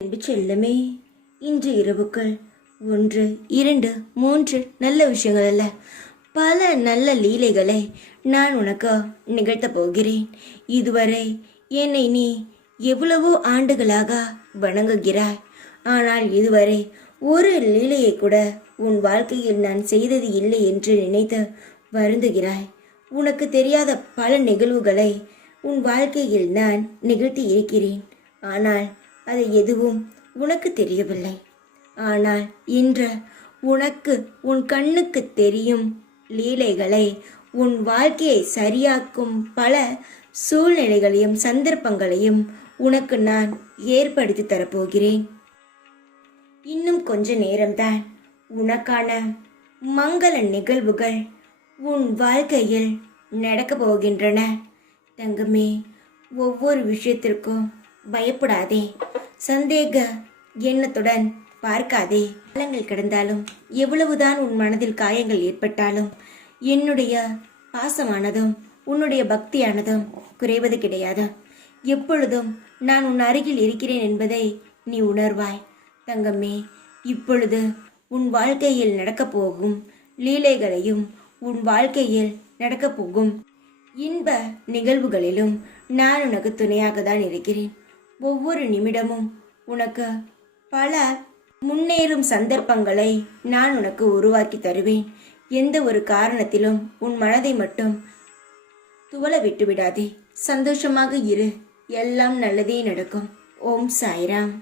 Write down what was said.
அன்பு செல்லமே, இன்று இரவுக்குள் 1, 2, 3 நல்ல விஷயங்கள் அல்ல, பல நல்ல லீலைகளை நான் உனக்கு நிகழ்த்தப் போகிறேன். இதுவரை என்னை நீ எவ்வளவோ ஆண்டுகளாக வணங்குகிறாய். ஆனால் இதுவரை ஒரு லீலையை கூட உன் வாழ்க்கையில் நான் செய்தது இல்லை என்று நினைத்து வருந்துகிறாய். உனக்கு தெரியாத பல நிகழ்வுகளை உன் வாழ்க்கையில் நான் நிகழ்த்தி இருக்கிறேன். ஆனால் அது எதுவும் உனக்கு தெரியவில்லை. ஆனால் இன்று உனக்கு உன் கண்ணுக்கு தெரியும் லீலைகளை, உன் வாழ்க்கையை சரியாக்கும் பல சூழ்நிலைகளையும் சந்தர்ப்பங்களையும் உனக்கு நான் ஏற்படுத்தி தரப்போகிறேன். இன்னும் கொஞ்ச நேரம்தான் உனக்கான மங்கள நிகழ்வுகள் உன் வாழ்க்கையில் நடக்கப் போகின்றன. தங்கமே, ஒவ்வொரு விஷயத்திற்கும் பயப்படாதே, சந்தேக எண்ணத்துடன் பார்க்காதே. காலங்கள் கடந்தாலும், எவ்வளவுதான் உன் மனதில் காயங்கள் ஏற்பட்டாலும், என்னுடைய பாசமானதும் உன்னுடைய பக்தியானதும் குறைவது கிடையாது. எப்பொழுதும் நான் உன் அருகில் இருக்கிறேன் என்பதை நீ உணர்வாய். தங்கமே, இப்பொழுது உன் வாழ்க்கையில் நடக்கப் போகும் லீலைகளையும் உன் வாழ்க்கையில் நடக்கப் போகும் இன்ப நிகழ்வுகளிலும் நான் உனக்கு துணையாக தான் இருக்கிறேன். ஒவ்வொரு நிமிடமும் உனக்கு பல முன்னேறும் சந்தர்ப்பங்களை நான் உனக்கு உருவாக்கி தருவேன். எந்த ஒரு காரணத்திலும் உன் மனதை மட்டும் துவள விட்டு விடாதே. சந்தோஷமாக இரு, எல்லாம் நல்லதே நடக்கும். ஓம் சாய்ராம்.